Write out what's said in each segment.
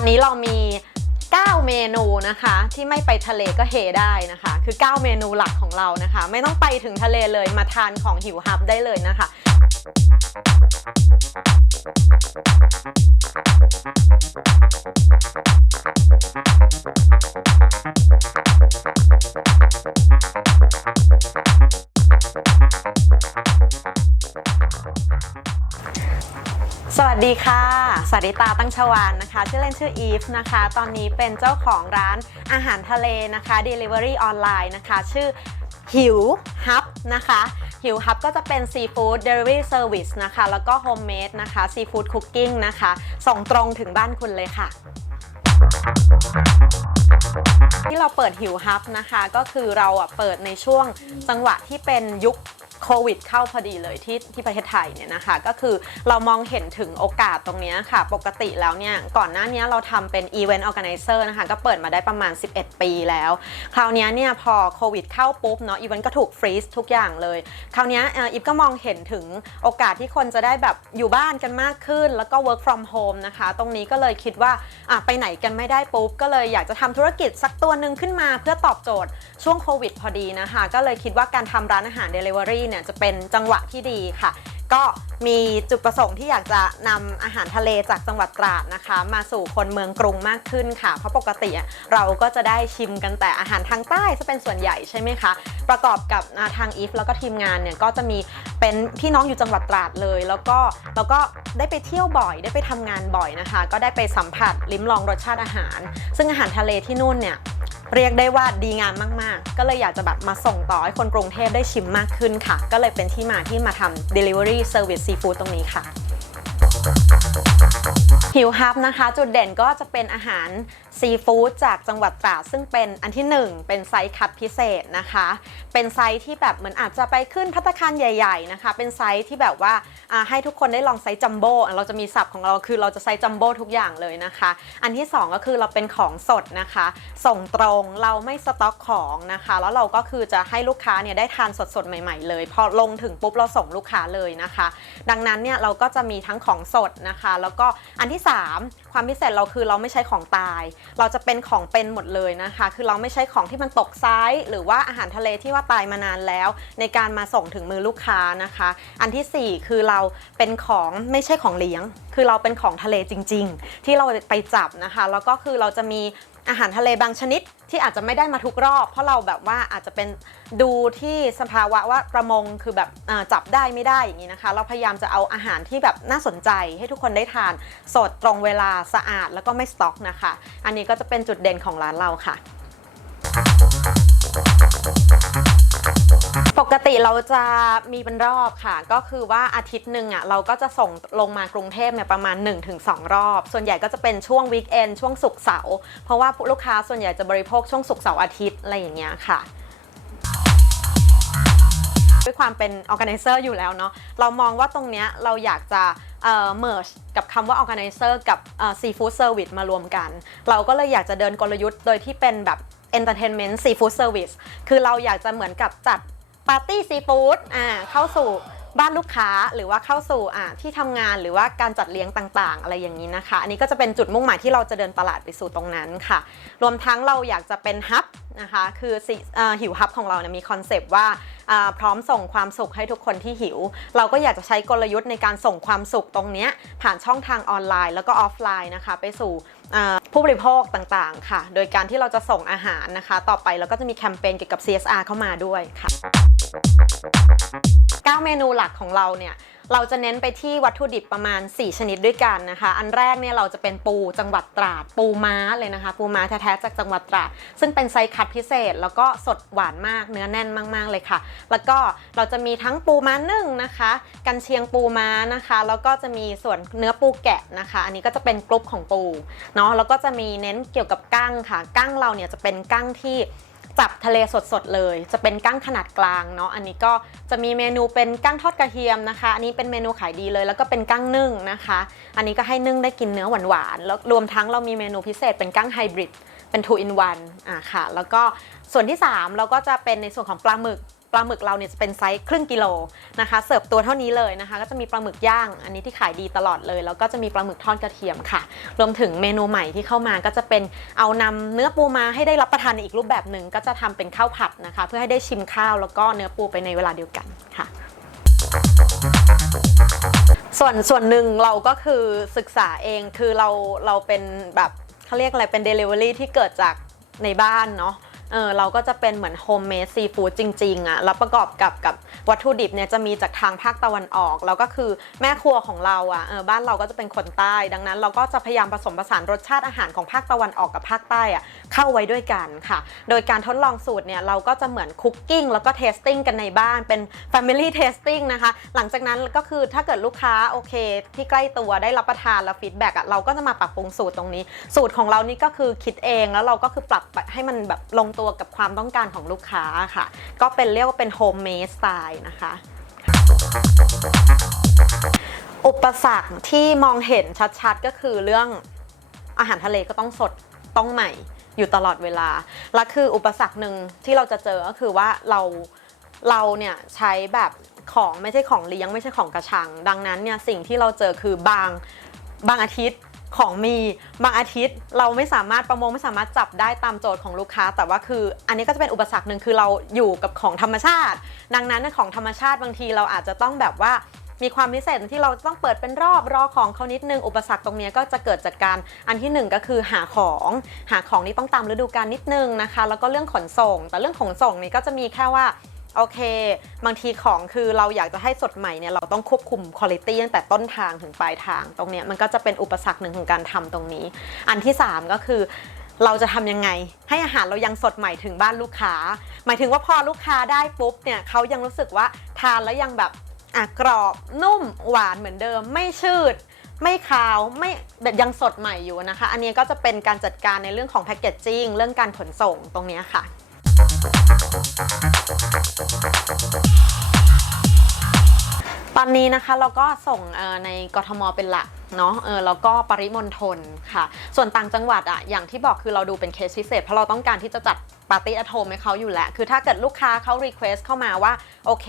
อนนี้เรามี 9 เมนูนะคะ ที่ไม่ไปทะเลก็เฮได้นะคะ คือ 9 เมนูหลักของเรานะคะ ไม่ต้องไปถึงทะเลเลยมาทานของหิวฮับได้เลยนะคะ ดีค่ะสวัสดีตาตั้งชวานนะคะ ชื่อเล่นชื่ออีฟนะคะ ตอนนี้เป็นเจ้าของร้านอาหารทะเลนะคะ Delivery ออนไลน์นะคะ ชื่อหิวฮับนะคะหิวฮับก็จะเป็นซีฟู้ดเดลิเวอรี่เซอร์วิสนะคะ แล้วก็โฮมเมดนะคะซีฟู้ดคุกกิ้งนะคะ ส่งตรงถึงบ้านคุณเลยค่ะที่เราเปิดหิวฮับนะคะ ก็คือเราอะเปิดในช่วงจังหวะที่เป็นยุค โควิดเข้าพอดีเลยที่ที่ประเทศไทยเนี่ยนะคะ ก็คือเรามองเห็นถึงโอกาสตรงนี้ค่ะ ปกติแล้วเนี่ย ก่อนหน้านี้เราทำเป็นอีเวนต์ออแกไนเซอร์นะคะ ก็เปิดมาได้ประมาณ 11 ปีแล้ว คราวนี้เนี่ย พอโควิดเข้าปุ๊บเนาะอีเวนต์ก็ถูกฟรีซทุกอย่างเลย คราวนี้อีฟก็มองเห็นถึงโอกาสที่คนจะได้แบบอยู่บ้านกันมากขึ้น แล้วก็ work from home นะคะ ตรงนี้ก็เลยคิดว่าอะไปไหนกันไม่ได้ปุ๊บ ก็เลยอยากจะทำธุรกิจสักตัวหนึ่งขึ้นมา เพื่อตอบโจทย์ช่วงโควิดพอดีนะคะ ก็เลยคิดว่าการทำร้านอาหาร Delivery เนี่ยจะเป็นจังหวะที่ดีค่ะ ก็มีจุดประสงค์ที่อยากจะนำอาหารทะเลจากจังหวัดตราดนะคะ มาสู่คนเมืองกรุงมากขึ้นค่ะ เพราะปกติเราก็จะได้ชิมกันแต่อาหารทางใต้จะเป็นส่วนใหญ่ใช่ไหมคะ ประกอบกับทางอีฟแล้วก็ทีมงานเนี่ยก็จะมีเป็นพี่น้องอยู่จังหวัดตราดเลย แล้วก็แล้วก็ได้ไปเที่ยวบ่อยได้ไปทำงานบ่อยนะคะ ก็ได้ไปสัมผัสลิ้มลองรสชาติอาหาร ซึ่งอาหารทะเลที่นู่นเนี่ย เรียกได้ว่าดีงามมาก ๆ ก็เลยอยากจะแบบมาส่งต่อให้คนกรุงเทพได้ชิมมากขึ้นค่ะ ก็เลยเป็นที่มาที่มาทำ Delivery Service Seafood ตรงนี้ค่ะหิวฮับนะคะ จุดเด่นก็จะเป็นอาหาร ซีฟู้ดจากจังหวัดตราดซึ่งเป็นอันที่ 1 เป็นไซส์คัดพิเศษนะคะ เป็นไซส์ที่แบบเหมือนอาจจะไปขึ้นพัตตาคารใหญ่ ๆ นะคะ เป็นไซส์ที่แบบว่าให้ทุกคนได้ลองไซส์จัมโบ้เราจะมีศัพท์ของเราคือเราจะไซส์จัมโบ้ทุกอย่างเลยนะคะ อันที่ 2 ก็คือเราเป็นของสดนะคะ ส่งตรงเราไม่สต็อกของนะคะ แล้วเราก็คือจะให้ลูกค้าเนี่ยได้ทานสดๆใหม่ ๆ เลย พอลงถึงปุ๊บเราส่งลูกค้าเลยนะคะ ดังนั้นเนี่ยเราก็จะมีทั้งของสดนะคะ แล้วก็อันที่ 3 ความพิเศษเราคือเราไม่ใช้ของตาย เราจะเป็นของเป็นหมดเลยนะคะ คือเราไม่ใช้ของที่มันตกไซส์หรือว่าอาหารทะเลที่ว่าตายมานานแล้ว ในการมาส่งถึงมือลูกค้านะคะ อันทีสี่4 คือเราเป็นของไม่ใช่ของเลี้ยง คือเราเป็นของทะเลจริง ๆ ที่เราไปจับนะคะ แล้วก็คือเราจะมี อาหารทะเลบางชนิดที่อาจจะไม่ได้มาทุกรอบ เพราะเราแบบว่าอาจจะเป็นดูที่สภาวะว่าประมงคือแบบจับได้ไม่ได้อย่างนี้นะคะ เราพยายามจะเอาอาหารที่แบบน่าสนใจให้ทุกคนได้ทานสดตรงเวลาสะอาดแล้วก็ไม่สต็อกนะคะ อันนี้ก็จะเป็นจุดเด่นของร้านเราค่ะ ปกติเราจะมีเป็นรอบค่ะ ก็คือว่าอาทิตย์หนึ่งอะเราก็จะส่งลงมากรุงเทพเนี่ยประมาณ 1-2 รอบ ส่วนใหญ่ก็จะเป็นช่วงวีคเอนช่วงศุกร์เสาร์เพราะว่าลูกค้าส่วนใหญ่จะบริโภคช่วงศุกร์เสาร์อาทิตย์อะไรอย่างเงี้ยค่ะด้วยความเป็น organizer อยู่แล้วเนาะเรามองว่าตรงเนี้ยเราอยากจะเอ่อ merge กับคำว่า organizer กับเอ่อ seafood service มารวมกัน เราก็เลยอยากจะเดินกลยุทธ์โดยที่เป็นแบบ entertainment seafood service คือเราอยากจะเหมือนกับจัด ปาร์ตี้ซีฟู้ดอ่าเข้าสู่บ้านลูกค้าหรือว่าเข้าสู่อ่าที่ทำงานหรือว่าการจัดเลี้ยงต่างๆ อะไรอย่างนี้นะคะ อันนี้ก็จะเป็นจุดมุ่งหมายที่เราจะเดินตลาดไปสู่ตรงนั้นค่ะ รวมทั้งเราอยากจะเป็นฮับนะคะคืออหิวฮับของเราเนี่ยมีคอนเซปต์ว่าพร้อมส่งความสุขให้ทุกคนที่หิว เราก็อยากจะใช้กลยุทธ์ในการส่งความสุขตรงนี้ผ่านช่องทางออนไลน์แล้วก็ออฟไลน์นะคะ ไปสู่ผู้บริโภคต่างๆ ค่ะ โดยการที่เราจะส่งอาหารนะคะ ต่อไปเราก็จะมีแคมเปญเกี่ยวกับ CSR เข้ามาด้วยค่ะ 9 เมนูหลักของเราเนี่ยเราจะเน้นไปที่วัตถุดิบประมาณ 4 ชนิดด้วยกันนะคะ อันแรกเนี่ยเราจะเป็นปูจังหวัดตราด ปูม้าเลยนะคะ ปูม้าแท้ๆจากจังหวัดตราด ซึ่งเป็นไซคัดพิเศษ แล้วก็สดหวานมากเนื้อแน่นมากๆเลยค่ะ แล้วก็เราจะมีทั้งปูม้านึ่งนะคะ กันเชียงปูม้านะคะ แล้วก็จะมีส่วนเนื้อปูแกะนะคะ อันนี้ก็จะเป็นกรุ๊ปของปูเนาะแล้วก็จะมีเน้นเกี่ยวกับกั้งค่ะ กั้งเราเนี่ยจะเป็นกั้งที่ จับทะเลสดๆเลย จะเป็นกั้งขนาดกลางเนาะอันนี้ก็จะมีเมนูเป็นกั้งทอดกระเทียมนะคะ อันนี้เป็นเมนูขายดีเลย แล้วก็เป็นกั้งนึ่งนะคะ อันนี้ก็ให้นึ่งได้กินเนื้อหวานๆแล้วรวมทั้งเรามีเมนูพิเศษเป็นกั้งไฮบริดเป็น 2 in 1อะค่ะ แล้วก็ส่วนที่ 3 เราก็จะเป็นในส่วนของปลาหมึก ปลาหมึกเราเนี่ยจะเป็นไซส์ครึ่งกิโลนะคะเสิร์ฟตัวเท่านี้เลยนะคะ ก็จะมีปลาหมึกย่าง อันนี้ที่ขายดีตลอดเลย แล้วก็จะมีปลาหมึกทอดกระเทียมค่ะ รวมถึงเมนูใหม่ที่เข้ามาก็จะเป็นเอานำเนื้อปูมาให้ได้รับประทานในอีกรูปแบบหนึ่งก็จะทำเป็นข้าวผัดนะคะ เพื่อให้ได้ชิมข้าวแล้วก็เนื้อปูไปในเวลาเดียวกันค่ะส่วนส่วนหนึ่งเราก็คือศึกษาเองคือเราเราเป็นแบบเขาเรียกอะไรเป็น Delivery ที่เกิดจากในบ้านเนาะ เออเราก็จะเป็นเหมือนโฮมเมดซีฟู้ดจริงๆอะ่ะแล้วประกอบกับกับวัตถุดิบเนี่ยจะมีจากทางภาคตะวันออก แล้วก็คือแม่ครัวของเราอะ่ะเออบ้านเราก็จะเป็นคนใต้ ดังนั้นเราก็จะพยายามผสมผสานรสชาติอาหารของภาคตะวันออกกับภาคใต้อะ่ะเข้าไว้ด้วยกันค่ะ โดยการทดลองสูตรเนี่ยเราก็จะเหมือนคุกกิ้งแล้วก็เทสติ้งกันในบ้านเป็น Family Tasting นะคะ หลังจากนั้นก็คือถ้าเกิดลูกค้าโอเค ที่ใกล้ตัวได้รับประทานแล้วฟีดแบ็กอะเราก็จะมาปรับปรุงสูตรตรงนี้ สูตรของเรานี่ก็คือคิดเองแล้วเราก็คือปรับให้มันแบบลงตัวกับความต้องการของลูกค้าค่ะ ก็เป็นเรียกว่าเป็นโฮมเมดสไตล์นะคะ อุปสรรคที่มองเห็นชัดๆ ก็คือเรื่องอาหารทะเลก็ต้องสดต้องใหม่อยู่ตลอดเวลา และคืออุปสรรคหนึ่งที่เราจะเจอก็คือว่าเราเราเนี่ยใช้แบบของไม่ใช่ของเลี้ยงไม่ใช่ของกระชัง ดังนั้นเนี่ยสิ่งที่เราเจอคือบางบางอาทิตย์ ของมีบางอาทิตย์เราไม่สามารถประมงไม่สามารถจับได้ตามโจทย์ของลูกค้า แต่ว่าคืออันนี้ก็จะเป็นอุปสรรคหนึ่งคือเราอยู่กับของธรรมชาติ ดังนั้นของธรรมชาติบางทีเราอาจจะต้องแบบว่ามีความพิเศษที่เราต้องเปิดเป็นรอบรอของเขานิดนึงอุปสรรคตรงนี้ก็จะเกิดจากการอันที่หนึ่งก็คือหาของหาของนี่ต้องตามฤดูกาลนิดนึงนะคะ แล้วก็เรื่องขนส่ง แต่เรื่องขนส่งนี่ก็จะมีแค่ว่า โอเค บางทีของคือเราอยากจะให้สดใหม่เนี่ยเราต้องควบคุมคุณภาพตั้งแต่ต้นทางถึงปลายทาง ตรงเนี้ยมันก็จะเป็นอุปสรรคหนึ่งของการทำตรงนี้ อันที่สามก็คือเราจะทำยังไง ให้อาหารเรายังสดใหม่ถึงบ้านลูกค้า หมายถึงว่าพอลูกค้าได้ปุ๊บเนี่ยเขายังรู้สึกว่าทานแล้วยังแบบอะกรอบนุ่มหวานเหมือนเดิม ไม่ชืด ไม่คาวไม่แบบยังสดใหม่อยู่นะคะ อันนี้ก็จะเป็นการจัดการในเรื่องของแพคเกจจิ้งเรื่องการขนส่งตรงนี้ค่ะ ตอนนี้นะคะเราก็ส่งในกทมเป็นหลักเนาะเออแล้วก็ปริมณฑลค่ะ ส่วนต่างจังหวัดอะอย่างที่บอกคือเราดูเป็นเคสพิเศษ เพราะเราต้องการที่จะจัดปาร์ตี้ at home ให้เขาอยู่แล้ว คือถ้าเกิดลูกค้าเขารีเควสเข้ามาว่า โอเค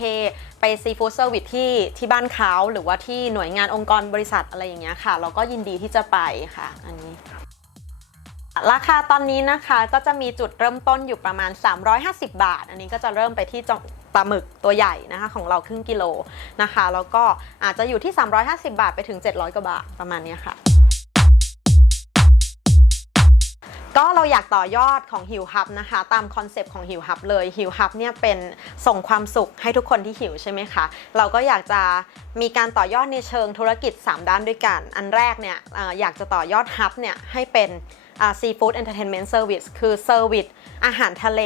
ไปซีฟู้ดเซอร์วิสที่ที่บ้านเขาหรือว่าที่หน่วยงานองค์กรบริษัทอะไรอย่างเงี้ยค่ะ เราก็ยินดีที่จะไปค่ะ อันนี้ ราคาตอนนี้นะคะก็จะมีจุดเริ่มต้นอยู่ประมาณ 350 บาท อันนี้ก็จะเริ่มไปที่จปลาหมึกตัวใหญ่นะคะของเราครึ่งกิโลนะคะ แล้วก็อาจจะอยู่ที่ 350 บาทไปถึง 700 กว่าบาทประมาณนี้ค่ะก็เราอยากต่อยอดของหิวฮับนะคะ ตามคอนเซปต์ของหิวฮับเลยหิวฮับเนี่ยเป็นส่งความสุขให้ทุกคนที่หิวใช่ไหมคะ เราก็อยากจะมีการต่อยอดในเชิงธุรกิจ 3 ด้านด้วยกัน อันแรกเนี่ยออยากจะต่อยอดฮับเนี่ยให้เป็น ซีฟู้ดเอนเตอร์เทนเมนต์เซอร์วิสคือเซอร์วิสอาหารทะเล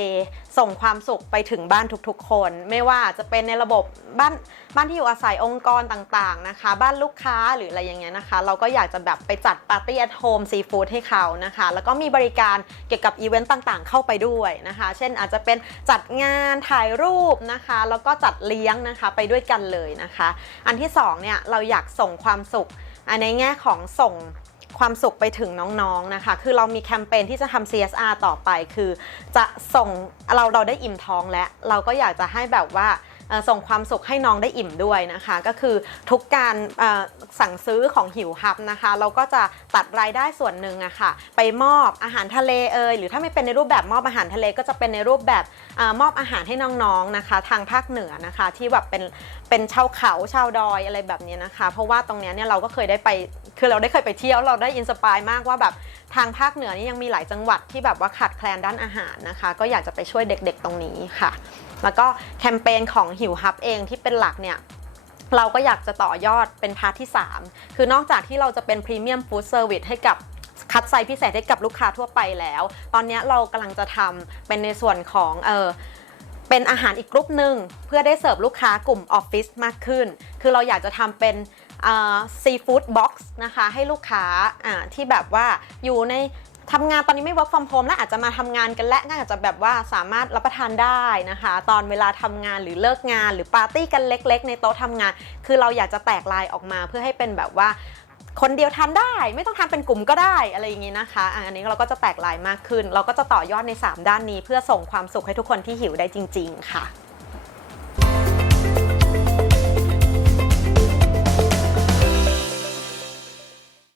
ส่งความสุขไปถึงบ้านทุกๆคน ไม่ว่าจะเป็นในระบบบ้านบ้านที่อยู่อาศัยองค์กรต่างๆนะคะ บ้านลูกค้าหรืออะไรอย่างเงี้ยนะคะ เราก็อยากจะแบบไปจัดปาร์ตี้ at home ซีฟู้ดให้เขานะคะ แล้วก็มีบริการเกี่ยวกับอีเวนต์ต่างๆ เข้าไปด้วยนะคะ เช่นอาจจะเป็นจัดงานถ่ายรูปนะคะ แล้วก็จัดเลี้ยงนะคะไปด้วยกันเลยนะคะ อันที่สองเนี่ยเราอยากส่งความสุขอันในแง่ของส่ง ความสุขไปถึงน้องๆนะคะ คือเรามีแคมเปญที่จะทำ CSR ต่อไป คือจะส่งเราเราได้อิ่มท้องแล้วเราก็อยากจะให้แบบว่า ส่งความสุขให้น้องได้อิ่มด้วยนะคะ ก็คือทุกการสั่งซื้อของหิวฮับนะคะ เราก็จะตัดรายได้ส่วนหนึ่งอะค่ะ ไปมอบอาหารทะเลเอยหรือถ้าไม่เป็นในรูปแบบมอบอาหารทะเลก็จะเป็นในรูปแบบอมอบอาหารให้น้องๆนะคะ ทางภาคเหนือนะคะที่แบบเป็นเป็นชาวเขาชาวดอยอะไรแบบนี้นะคะ เพราะว่าตรงนี้เนี่ยเราก็เคยได้ไปคือเราได้เคยไปเที่ยวเราได้อินสปายมากว่าแบบทางภาคเหนือนี่ยังมีหลายจังหวัดที่แบบว่าขาดแคลนด้านอาหารนะคะ ก็อยากจะไปช่วยเด็กๆตรงนี้ค่ะ แล้วก็แคมเปญของหิวฮับเองที่เป็นหลักเนี่ยเราก็อยากจะต่อยอดเป็นพาร์ทที่ 3 คือนอกจากที่เราจะเป็นพรีเมียมฟู้ดเซอร์วิสให้กับคัดไซส์พิเศษให้กับลูกค้าทั่วไปแล้ว ตอนนี้เรากำลังจะทำเป็นในส่วนของเออเป็นอาหารอีกกลุ่มหนึ่งเพื่อได้เสิร์ฟลูกค้ากลุ่มออฟฟิศมากขึ้น คือเราอยากจะทำเป็นซีฟู้ดบ็อกซ์นะคะให้ลูกค้าที่แบบว่าอยู่ใน ทำงานตอนนี้ไม่ work from home แล้วอาจจะมาทำงานกันและก็อาจจะแบบว่าสามารถรับประทานได้นะคะ ตอนเวลาทำงานหรือเลิกงาน หรือปาร์ตี้กันเล็ก ๆ ในโต๊ะทำงาน คือเราอยากจะแตกลายออกมาเพื่อให้เป็นแบบว่าคนเดียวทานได้ ไม่ต้องทานเป็นกลุ่มก็ได้อะไรอย่างนี้นะคะอะอันนี้เราก็จะแตกลายมากขึ้น เราก็จะต่อยอดใน 3 ด้านนี้ เพื่อส่งความสุขให้ทุกคนที่หิวได้จริง ๆ ค่ะ